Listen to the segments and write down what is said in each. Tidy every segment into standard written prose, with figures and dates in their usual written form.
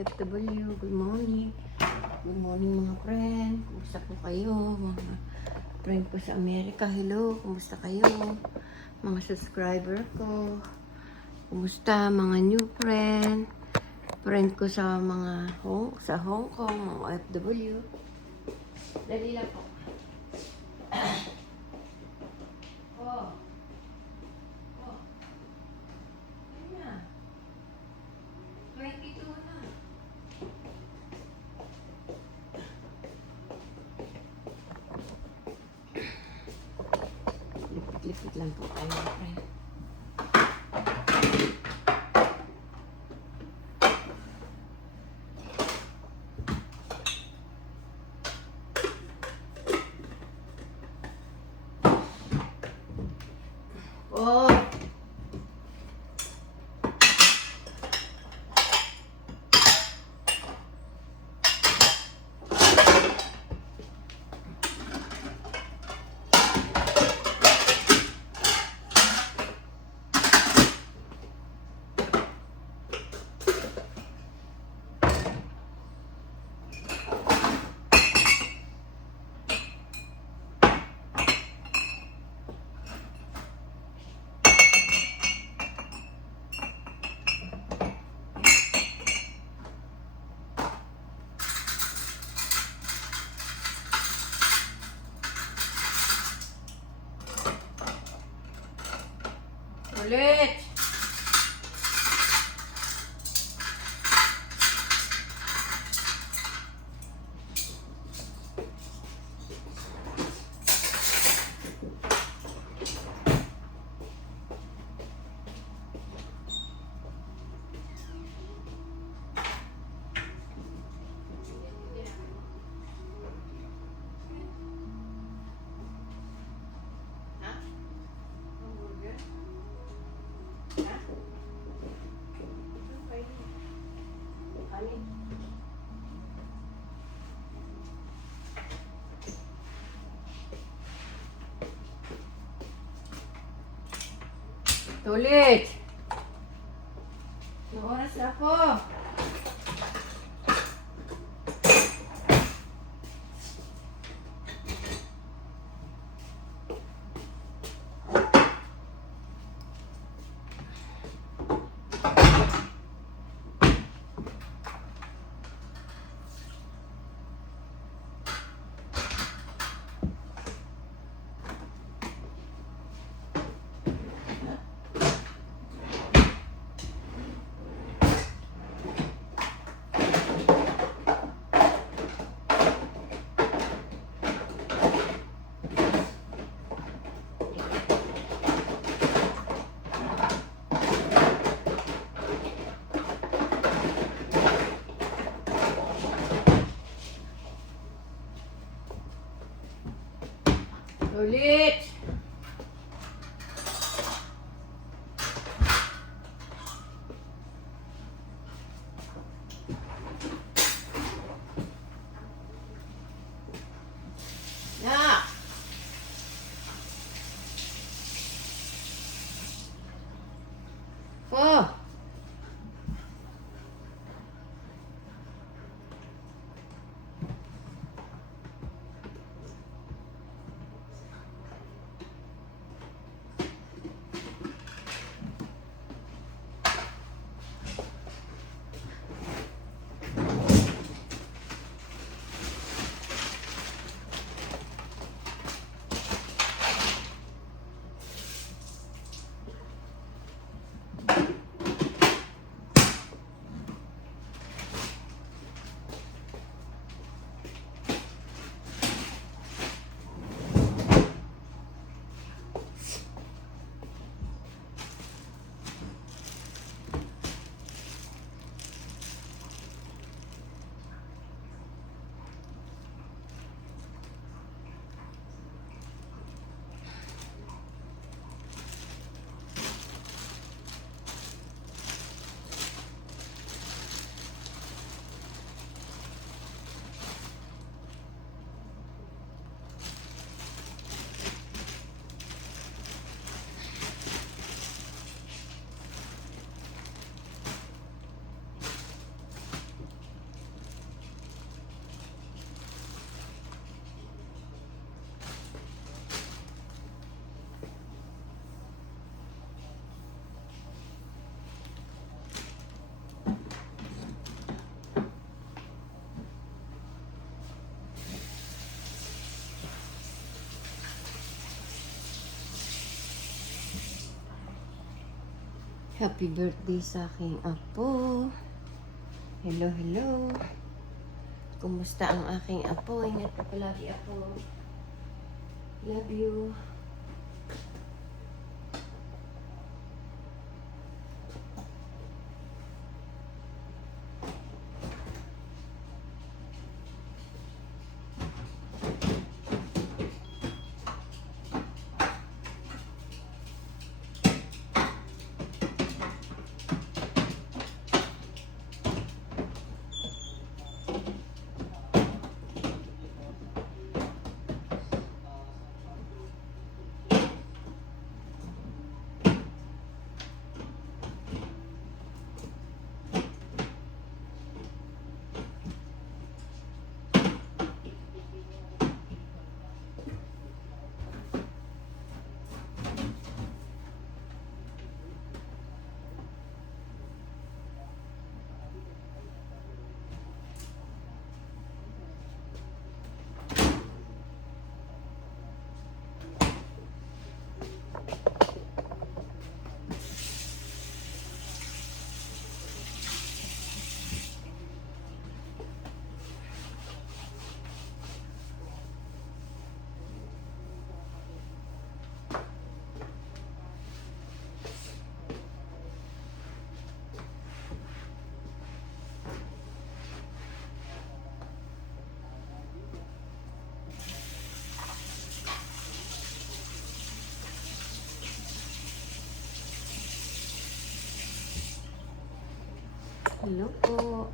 OFW. Good morning. Good morning mga friend. Kumusta po kayo? Mga friend ko sa Amerika. Hello. Kumusta kayo? Mga subscriber ko. Kumusta mga new friend? Friend ko sa mga sa Hong Kong, mga OFW. Dali lang po. Oh. Oh. Ano na? 22 na. Lipit-lipit lang po tayo, friend. Oh! Ulit! Ulit! May oras na ako. Ulit! Na! Oh! Happy birthday sa aking apo. Hello, hello. Kumusta ang aking apo? Ingat ka palagi, apo. Love you. Hello po.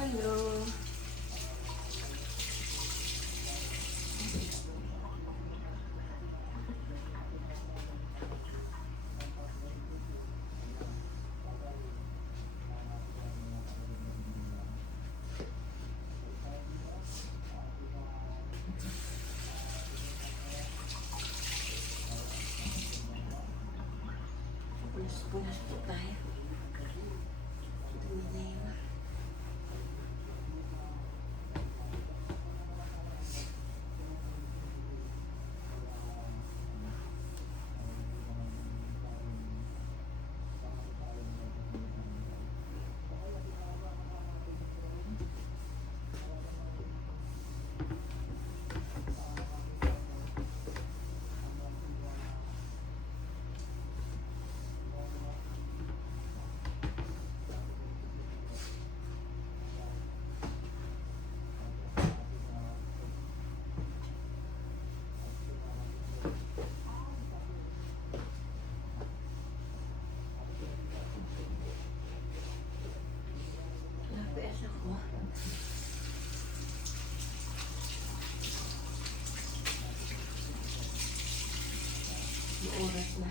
Hello. Punas po tayo. Dumi na yun. Lapias ako. May oras na.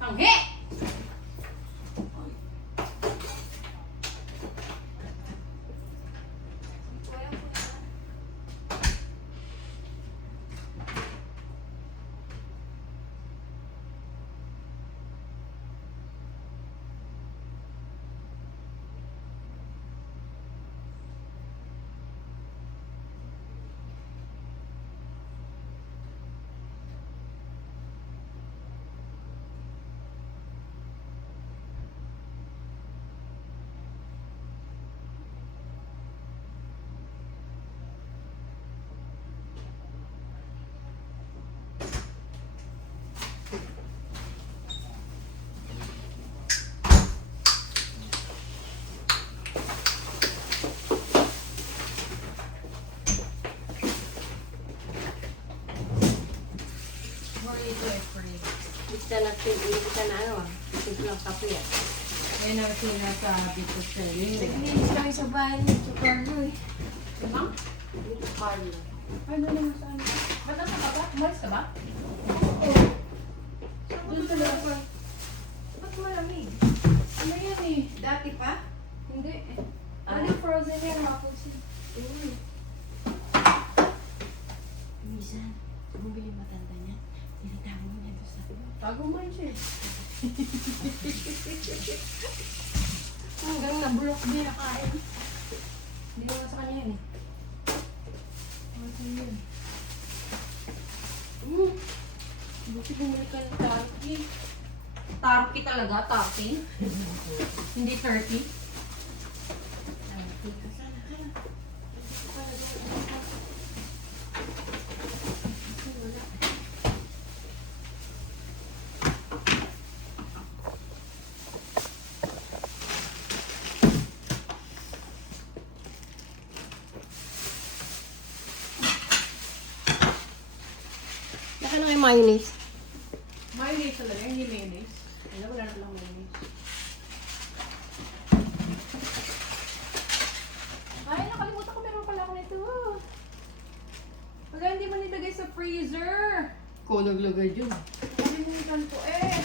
Tanghe! Kita natin, kita na ano, lang kape yan. Ayun ang sinasabi ko sa'yo. Naglinis kami sa bahay ni Tio Carlo eh. Ma'am? Tio Carlo. Ano naman sa ano? Ba't nasa ka ba? Umalis ka ba? Oo. Doon sa labas. Ba't malamig? Ano yan eh? Dati pa? Hindi. Ah. Ano frozen yan? Mapos yan. Minsan, bumili matanda niya. Pinitamo niya doon sa Bago man siya eh. hanggang nabulok din na kain. Hindi naman sa kanya yan eh. Ano sa yun? Buti bumili ka ng tarki. Tarki talaga? Tarki? Hindi 30? Tarki ka sana. Hala. Hindi ko pala doon. Wala. Baka na kayo mayonnaise. Mayonnaise talaga, hindi mayonnaise. Wala, wala na lang mayonnaise. Ay, nakalimutan ko meron pala ako nito. Wala, hindi mo nilagay sa freezer. Ko naglagay dyan. Nakalimutan ko eh.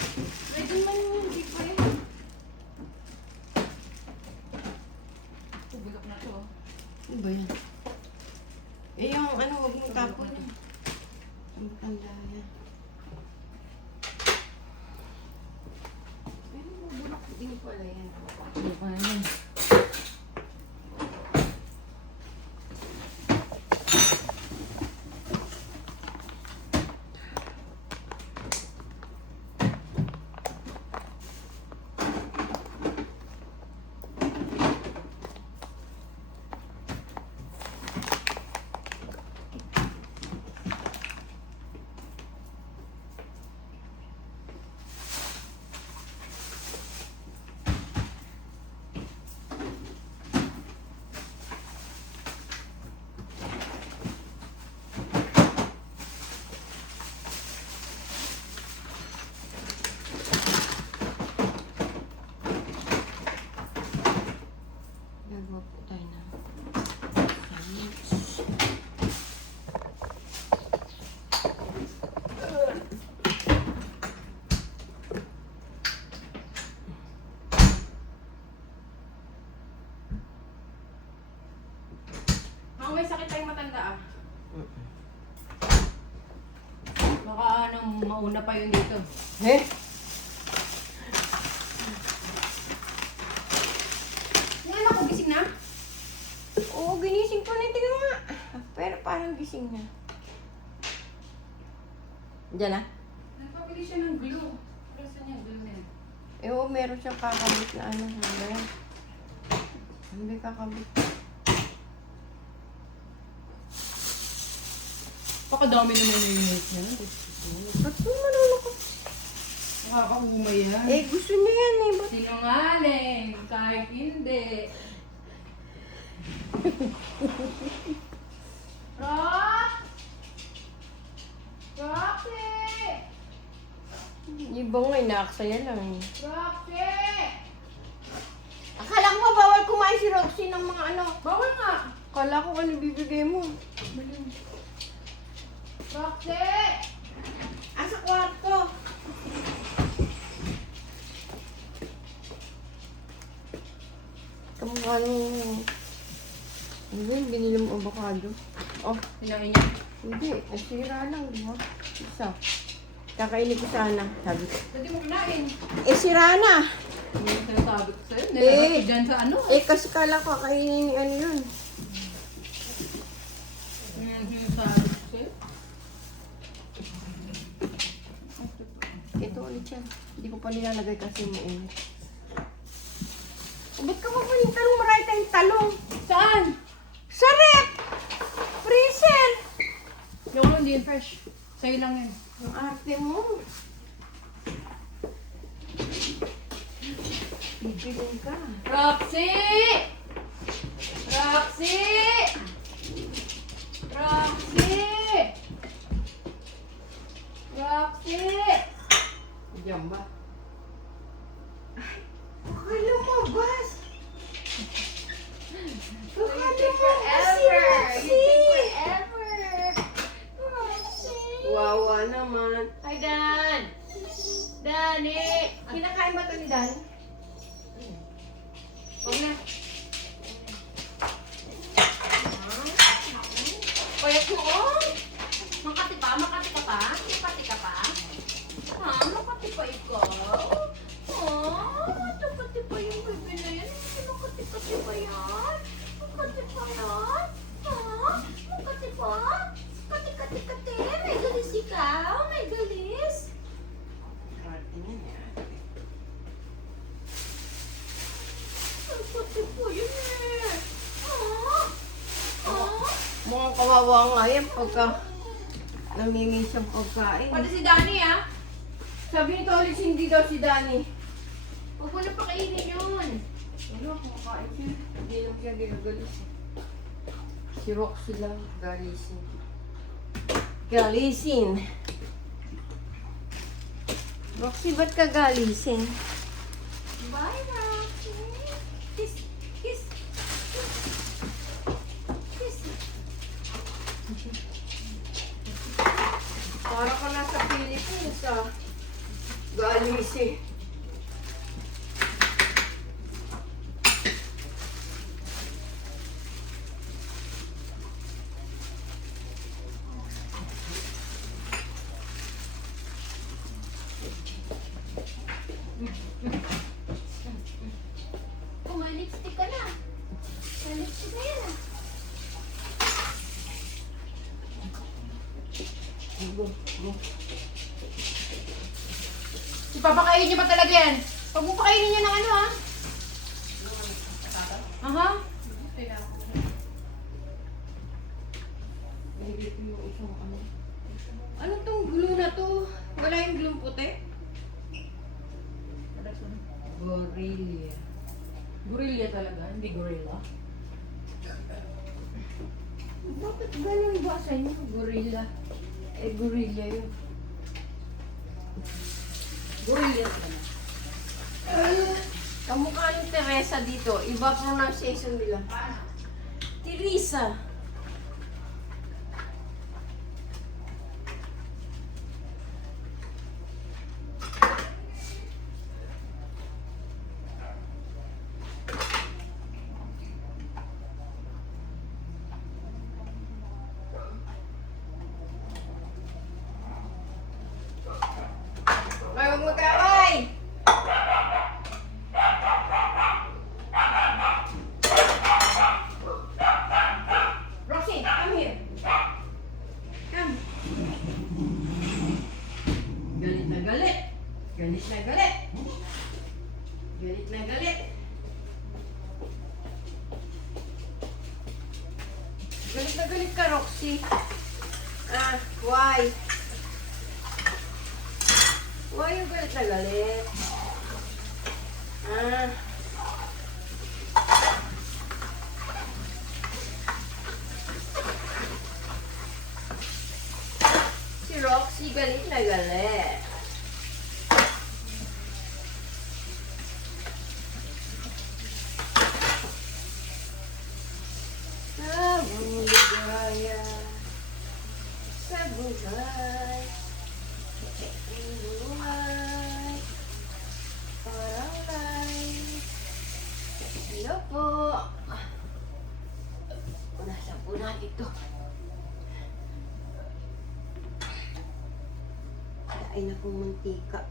Ready man yun, hindi pa eh. Tubigak na to. Ano ba yan? Eh yung ano, huwag mong tapon. Ang tanda yan. Pero mabulok din pala yan. Ano pa yan? Gagawa po tayo ng sandwich. Mga may sakit tayong matanda ah. Baka ano, mauna pa yun dito. Eh? Yung anak ko, gising na? Oo, ginising ko na. Tingnan nga. Pero parang gising na. Diyan na? Nagpapili siya ng glue. Pero saan yung glue na yun? Eh, oo, meron siyang kakabit na ano. Ano ba yan? Ano ba yung kakabit? Baka dami naman yung unit niya. Ba't mo manunok? Nakakaumay yan. Eh, gusto niya yan eh. Ba't? Sinungaling, kahit hindi. Rock! Rocky! Ibang nga, inaaksaya lang. Rocky! Akala ko bawal kumain si Roxy ng mga ano. Bawal nga. Akala ko ano bibigay mo. Roxy! Asa kwarto. Kamukha nung... Ano yun? Binili mo avocado. Oh, Sinabi niya. hindi. Nasira lang, di ba? Isa. Kakainin ko sana, sabi ko. Pwede mo kinain. Eh, sira na. Hindi yung sinasabi ko sa'yo. Eh. Nilagay dyan sa ano. Eh, kasi kala ko kakainin ni ano yun. Yung sinasabi ko sa'yo. Ito ulit yan. Hindi ko pa nilalagay kasi mainit. Ba't ka pa pa yung talong? Marami tayong talong. Saan? Sa rep! Freezer! Yung ano, hindi yun fresh. Sa'yo lang yun. Yung arte mo. Bibigyan ka. Roxy! Roxy! Roxy! Roxy! Diyan ba? Baka lumabas. Baka lumabas si Roxy. Wawa naman. Hi, Dan! Dani! Kinakain ba ito ni Dan? Huwag na. Payat mo, oh! Makati pa? Makati ka pa? Makati ka pa? Ha? Makati pa ikaw? Oh, makati pa yung bebe na yan. Makati pa yan? Makati pa yan? Ha? Makati pa? Kati. May galis ikaw? May galis? Arte niya. Makati po yun eh. Ha? Ha? Mukhang kawawa nga yan pagka namingin siyang pagkain. Pati si Dani, ah. Sabi ni Tolis, hindi daw si Dani. Huwag mo na pakainin yun. Ano, kumakain siya. Hindi lang siya ginagalis. Si Roxy lang, galisin. Galisin. Roxy, ba't ka galisin? Bye, Roxy. Kiss. Kiss. Kiss. Para ka nasa Philippines, ah. Galisin. Oh, may lipstick ka na. May lipstick na yan, ah. Go, go. Ipapakainin niyo ba talaga yan? Huwag mo pakainin niya ng ano, ah. Aha. Nahigit ko yung isang ano. Ano tong glue na to? Wala yung glue puti? Gorilla. Gorilla talaga, hindi gorilla. Bakit ganun ba sa inyo? Gorilla. Eh, gorilla yun. Gorilla talaga. Kamukha ng Teresa dito. Iba pronunciation nila. Teresa. Ay, huwag magkaaway! Roxy, come here. Come. Galit na galit. Galit na galit. Galit na galit. Galit na galit ka, Roxy. Ah, why? Why yung galit na galit? Ah. Si Roxy galit na galit. po. Punasan po natin ito. Ay na pong mantika.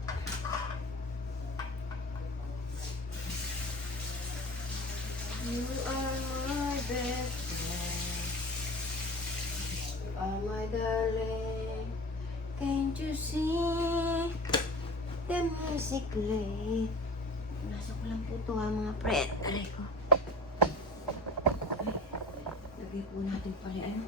You are my best friend. You are my darling. Can't you see the music play? Nasa ko lang po ito ha mga friend. Aray ko. Ay, lagay po natin pala ano.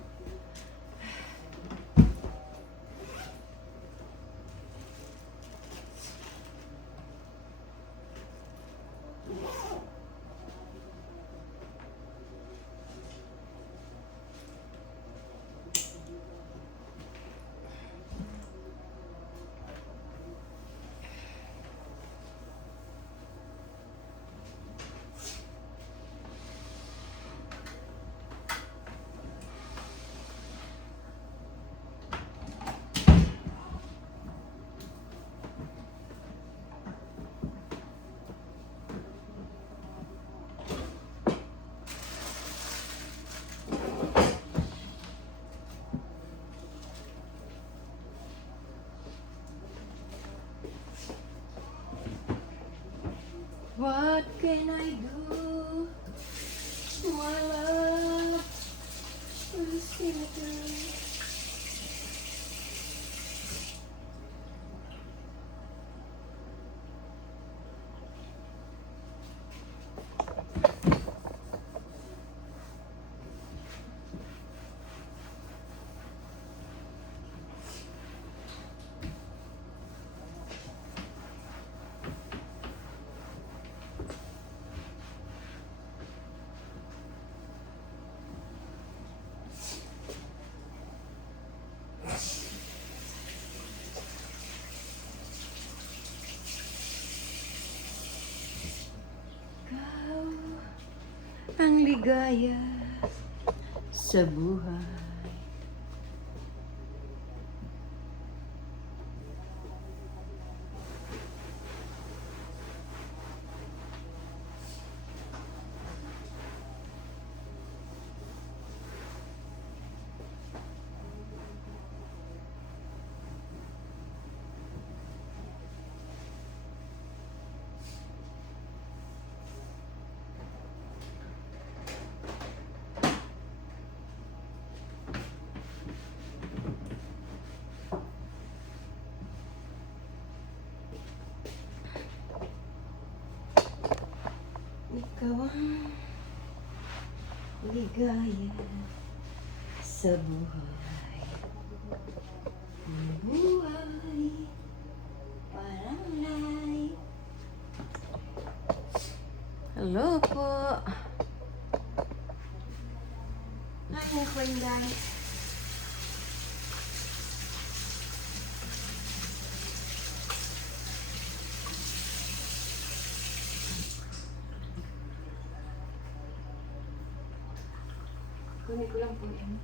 What can I do? My love will see me through. Ikaw ang ligaya sa buhay. Ikaw ang ligaya sa buhay. Ang buhay parang light. Hello po. Hi, my friend guys. Kunin ko lang po yan.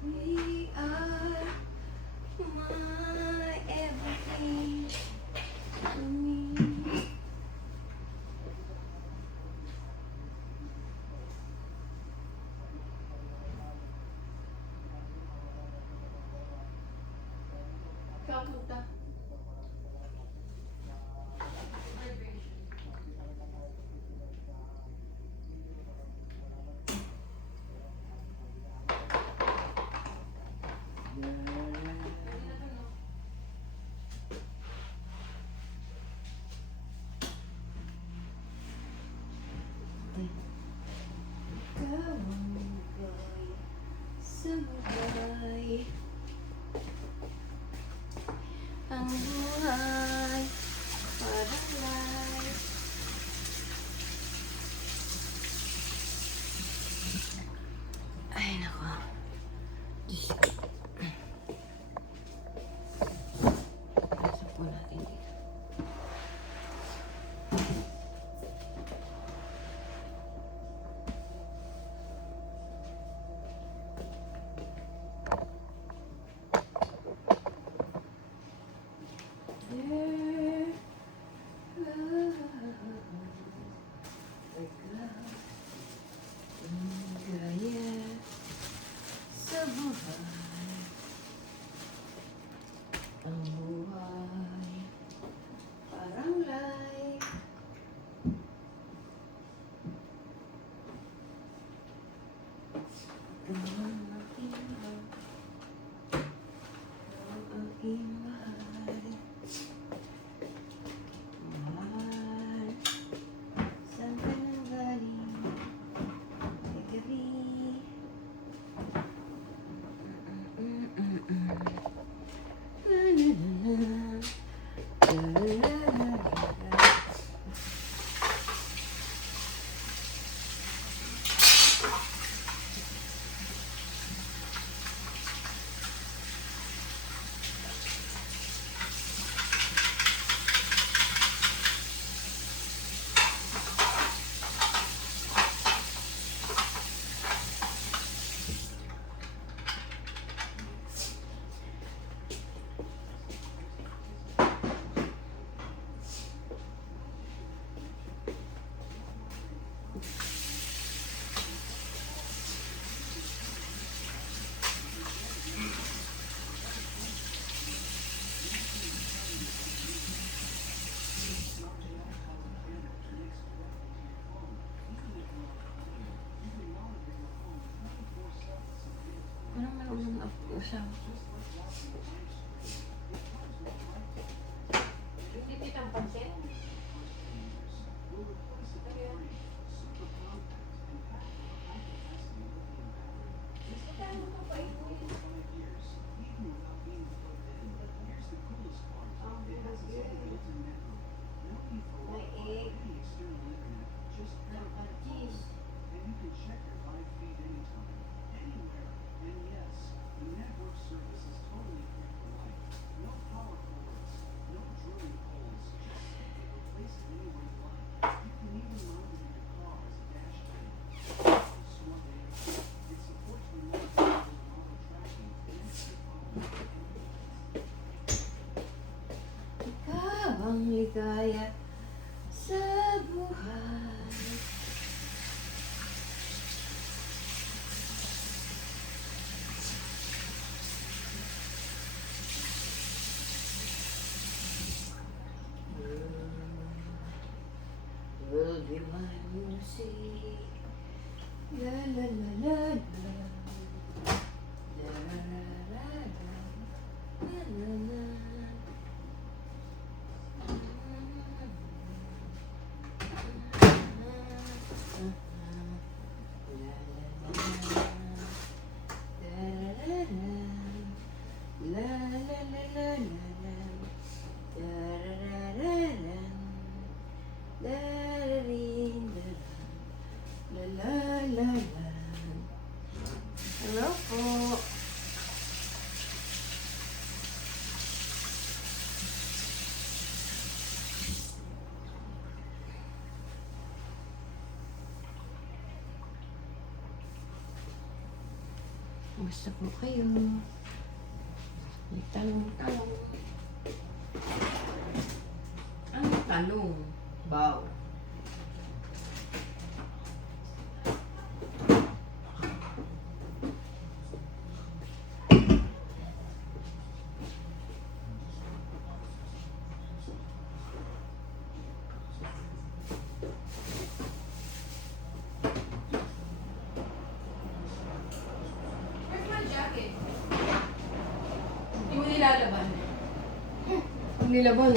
We are my everything to me. Kapunta. Diyos ko. Pasok po natin dito. Gaya sa buhay, ang buhay parang light. Ang aking mahal, ang aking mahal, mahal, saan ka nang galing? Ay gabi. Parang marunong na usap. Hindi kitang pansin. May egg. Cheese. Ikaw ang ligaya sa buhay. Will be my music. La la la la la. La la la la la. La la la. Hello po. Kumusta po kayo? May talong-talong. Ang talong? Bao. Where's my jacket? Hindi mo nilalaban. Ang nilaban.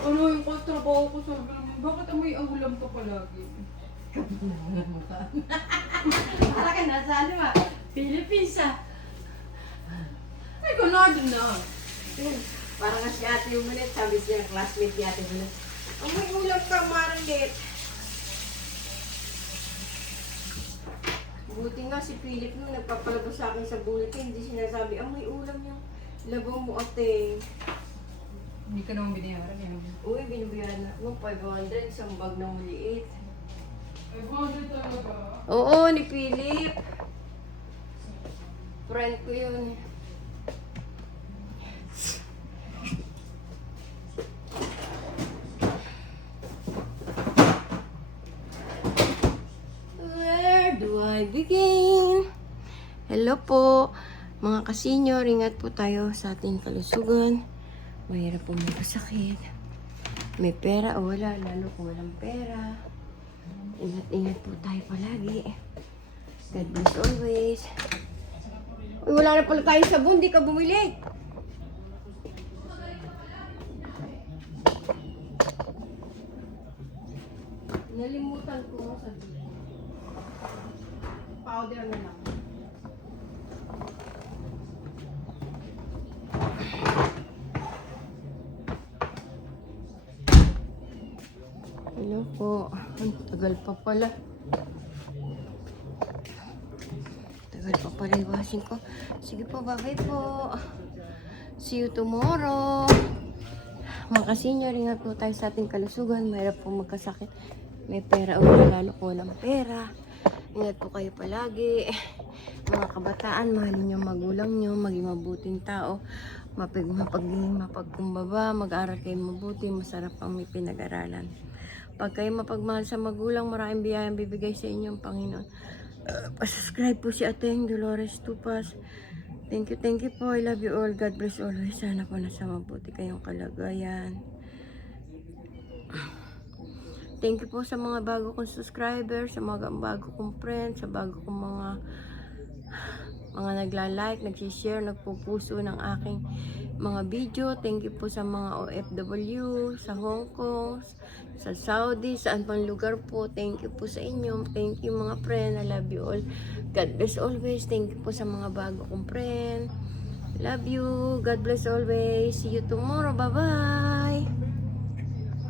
Ano yung trabaho ko sa Bilmin? Bakit amoy ulam ka palagi? Para ka nasa ano ah? Philippines ah. Ay, ganado na. Parang nga si ate yung ulit, sabi siya, classmate ni ate ulit. Ang may ulam ka, Marilyn. Buti nga si Philip mo nagpapalabas sa akin sa bulletin. Hindi sinasabi, may ulam yung labong mo ate. Hindi ka naman binayaran yan. Uy, binabayaran na mo 500 isang bag na maliit. 500 talaga? Oo, ni Philip. Friend ko yun. Where do I begin? Hello po, mga kasenyor. Ingat po tayo sa ating kalusugan. Mahirap po magkasakit. May pera o wala, lalo kung walang pera. Ingat-ingat po tayo palagi. God bless always. Uy, wala na pala tayong sabon, di ka bumili. Nalimutan ko sa powder na lang. Hello po. Ang tagal pa pala. Tagal pa pala yung washing ko. Sige po, bye-bye po. See you tomorrow. Mga kasenyor, ingat po tayo sa ating kalusugan. Mahirap po magkasakit. May pera o lalo kung walang pera. Ingat po kayo palagi. Mga kabataan, mahalin yung magulang nyo. Maging mabuting tao. Mapagkumbaba. Mag-aral kayo mabuti. Masarap ang may pinag-aralan. Pag kayo mapagmahal sa magulang, maraming biyayang bibigay sa inyo ang Panginoon. Pasubscribe po si Ateng Dolores Tupas. Thank you po. I love you all. God bless always. Sana po nasa mabuti kayong kalagayan. Thank you po sa mga bago kong subscribers, sa mga bago kong friends, sa bago kong mga nagla-like, nagsishare, nagpupuso ng aking mga video. Thank you po sa mga OFW, sa Hong Kong, sa Saudi, saan pang lugar po. Thank you po sa inyo. Thank you mga friend. I love you all. God bless always. Thank you po sa mga bago kong friend. Love you. God bless always. See you tomorrow. Bye-bye.